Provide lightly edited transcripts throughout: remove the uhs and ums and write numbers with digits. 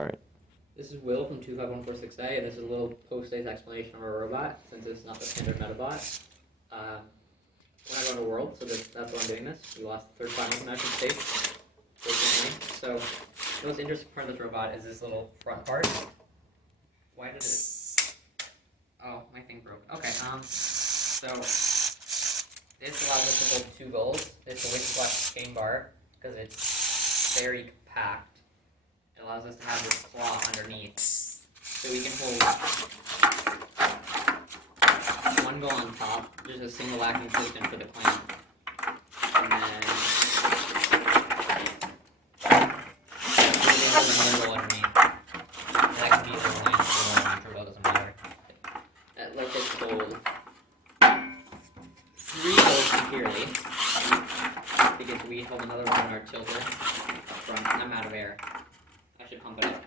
Alright. This is Will from 25146A, and this is a little post-haste explanation of our robot, since it's not the standard Metabot. When I go to World, so that's why I'm doing this. We lost the third final connection state, fortunately. So, the most interesting part of this robot is this little front part. Why did it... Oh, my thing broke. Okay, so... This allows us to hold two goals. This is a flex chain bar, because it's very compact. It allows us to have this claw underneath, so we can hold one goal on top, just a single acting piston for the clamp, and then hold another goal underneath. And that can be either line or neutral, it doesn't matter. That lets us hold three goals securely, because we hold another one in our tilter up front. I'm out of air. I should pump it up.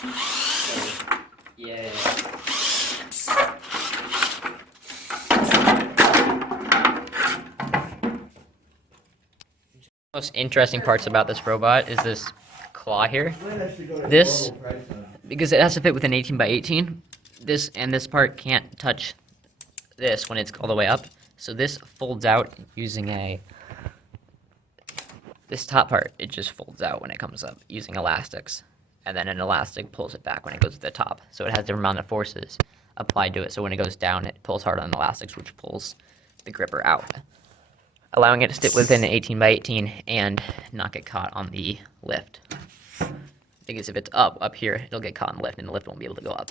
So, yeah. Most interesting parts about this robot is this claw here. This, because it has to fit with an 18 by 18, this and this part can't touch this when it's all the way up. So this folds out using this top part, it just folds out when it comes up using elastics. And then an elastic pulls it back when it goes to the top. So it has different amount of forces applied to it. So when it goes down, it pulls hard on the elastics, which pulls the gripper out, allowing it to sit within an 18 by 18 and not get caught on the lift. Because if it's up here, it'll get caught on the lift, and the lift won't be able to go up.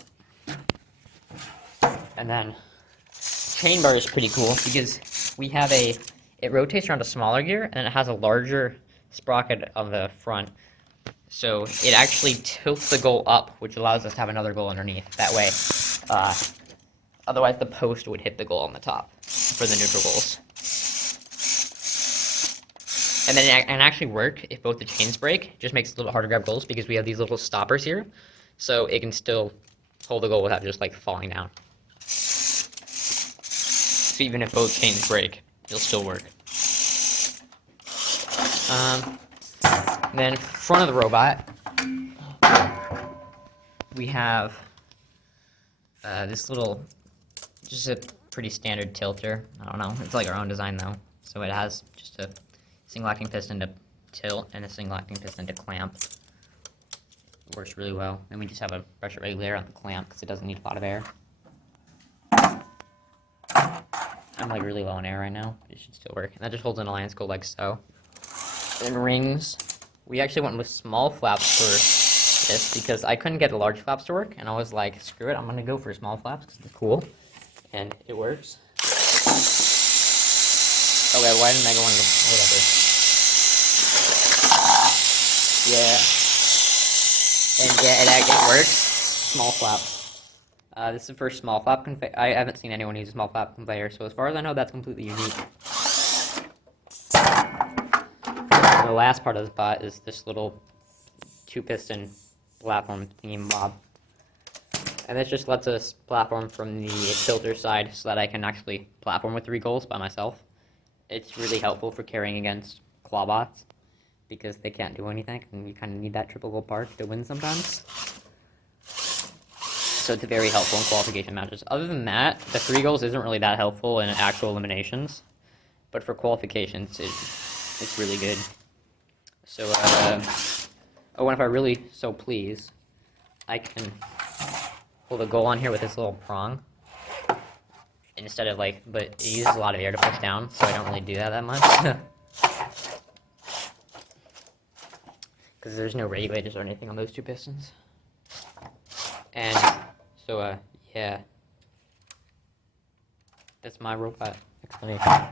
And then chain bar is pretty cool because we have it rotates around a smaller gear, and it has a larger sprocket on the front. So it actually tilts the goal up, which allows us to have another goal underneath. That way, otherwise the post would hit the goal on the top for the neutral goals. And then it can actually work if both the chains break. It just makes it a little harder to grab goals because we have these little stoppers here. So it can still hold the goal without just like falling down. So even if both chains break, it'll still work. Then front of the robot, we have this little, just a pretty standard tilter. I don't know, it's like our own design though. So it has just a single acting piston to tilt and a single acting piston to clamp. It works really well. And we just have a pressure regulator on the clamp because it doesn't need a lot of air. I'm like really low on air right now, but it should still work. And that just holds an Alliance goal like so. And rings, we actually went with small flaps for this because I couldn't get the large flaps to work, and I was like, screw it, I'm gonna go for small flaps because they're cool, and it works. Okay, why didn't I go into whatever? Yeah. And yeah, it works. Small flaps. This is the first small flap conveyor. I haven't seen anyone use a small flap conveyor, so as far as I know, that's completely unique. The last part of this bot is this little two-piston platform thingy-bob. And this just lets us platform from the tilter side so that I can actually platform with 3 goals by myself. It's really helpful for carrying against clawbots because they can't do anything, and you kind of need that triple goal part to win sometimes. So it's very helpful in qualification matches. Other than that, the 3 goals isn't really that helpful in actual eliminations, but for qualifications, it's really good. So, oh, and if I really so please, I can hold a goal on here with this little prong, instead of like, but it uses a lot of air to push down, so I don't really do that much. Because there's no regulators or anything on those 2 pistons. And so, yeah. That's my robot explanation.